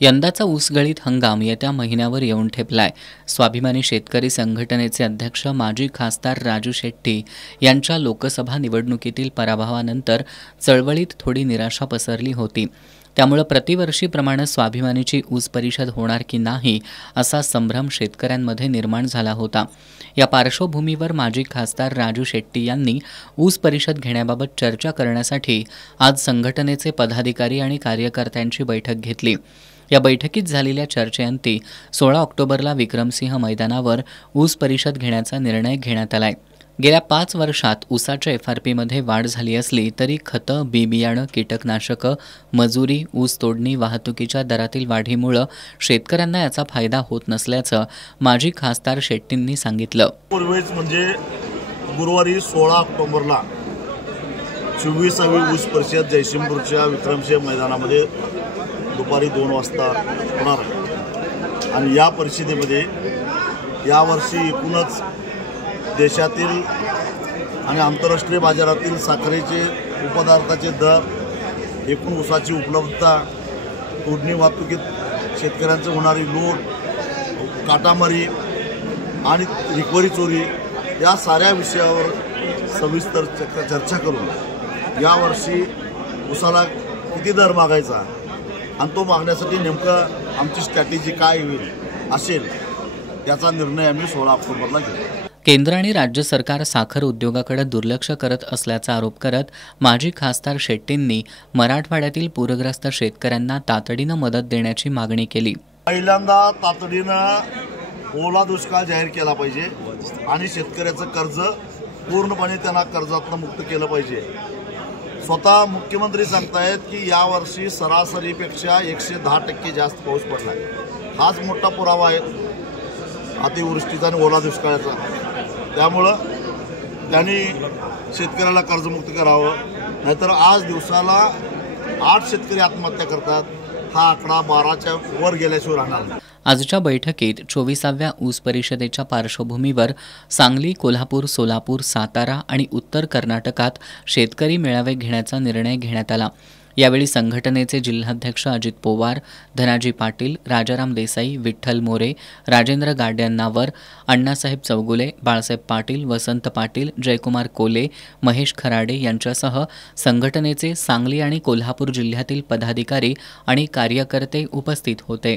यंदाचा ऊसगळीत हंगाम येत्या महिन्यावर येऊन ठेपलाय। स्वाभिमानी शेतकरी संघटनेचे अध्यक्ष माजी खासदार राजू शेट्टी यांच्या लोकसभा निवडणुकीतील पराभवानंतर चळवळीत थोडी निराशा पसरली होती। त्यामुळे प्रतिवर्षीप्रमाणे स्वाभिमानीची ऊस परिषद होणार की नाही असा संभ्रम शेतकऱ्यांमध्ये निर्माण झाला होता। या पार्श्वभूमीवर माजी खासदार राजू शेट्टी यांनी ऊस परिषद घेण्याबाबत चर्चा करण्यासाठी आज संघटनेचे पदाधिकारी आणि कार्यकर्त्यांची बैठक घेतली। या बैठकीत झालेल्या चर्चेअंती 16 ऑक्टोबरला विक्रमसिंह मैदानावर ऊस परिषद घेण्याचा निर्णय घेण्यात आलाय। गेल्या 5 वर्षात ऊसाच्या एफआरपीमध्ये वाढ झाली असली तरी खतं, बी बियाणं, कीटकनाशकं, मजुरी, ऊस तोडणी, वाहतुकीच्या दरातील वाढीमुळे शेतकऱ्यांना याचा फायदा होत नसल्याचं माजी खासदार शेट्टींनी सांगितलं। पूर्वीच म्हणजे गुरुवारी 16 ऑक्टोबरला 24वी ऊस परिषद जयसिंगपूरच्या विक्रमसिंह मैदानामध्ये दुपारी 2 वाजता होणार आहे। आणि या परिषदेमध्ये यावर्षी एकूणच देशातील आणि आंतरराष्ट्रीय बाजारातील साखरेचे उपपदार्थाचे दर, एकूण ऊसाची उपलब्धता, तोडणी वाहतुकीत शेतकऱ्यांचं होणारी लूट, काटामारी आणि रिकव्हरी चोरी या साऱ्या विषयावर सविस्तर चर्चा करून यावर्षी ऊसाला किती दर मागायचा आणि तो मागण्यासाठी नेमकं आमची स्ट्रॅटेजी काय होईल असेल याचा निर्णय आम्ही 16 ऑक्टोबरला घेऊ। केंद्र आणि राज्य सरकार साखर उद्योगाकडे दुर्लक्ष करत असल्याचा आरोप करत माजी खासदार शेट्टींनी मराठवाड्यातील पूरग्रस्त शेतकऱ्यांना तातडीनं मदत देण्याची मागणी केली। पहिल्यांदा तातडीनं ओला दुष्काळ जाहीर केला पाहिजे आणि शेतकऱ्याचं कर्ज पूर्णपणे त्यांना कर्जातून मुक्त केलं पाहिजे। स्वतः मुख्यमंत्री सांगतायत की यावर्षी सरासरीपेक्षा 110% जास्त पाऊस पडला आहे। हाच मोठा पुरावा आहे अतिवृष्टीचा आणि ओला दुष्काळाचा। त्यामुळं त्यांनी शेतकऱ्याला कर्जमुक्त करावं, नाहीतर आज दिवसाला 8 शेतकरी आत्महत्या करतात। हा आकडा 12च्या वर गेल्याशिवाय राहणार नाही। आजच्या बैठकीत 24व्या ऊस परिषदेच्या पार्श्वभूमीवर सांगली, कोल्हापूर, सोलापूर, सातारा आणि उत्तर कर्नाटकात शेतकरी मेळावे घेण्याचा निर्णय घेण्यात आला। यावेळी संघटनेचे जिल्हाध्यक्ष अजित पोवार, धनाजी पाटील, राजाराम देसाई, विठ्ठल मोरे, राजेंद्र गाड्यांनावर, अण्णासाहेब चौगुले, बाळासाहेब पाटील, वसंत पाटील, जयकुमार कोले, महेश खराडे यांच्यासह संघटनेचे सांगली आणि कोल्हापूर जिल्ह्यातील पदाधिकारी आणि कार्यकर्ते उपस्थित होते।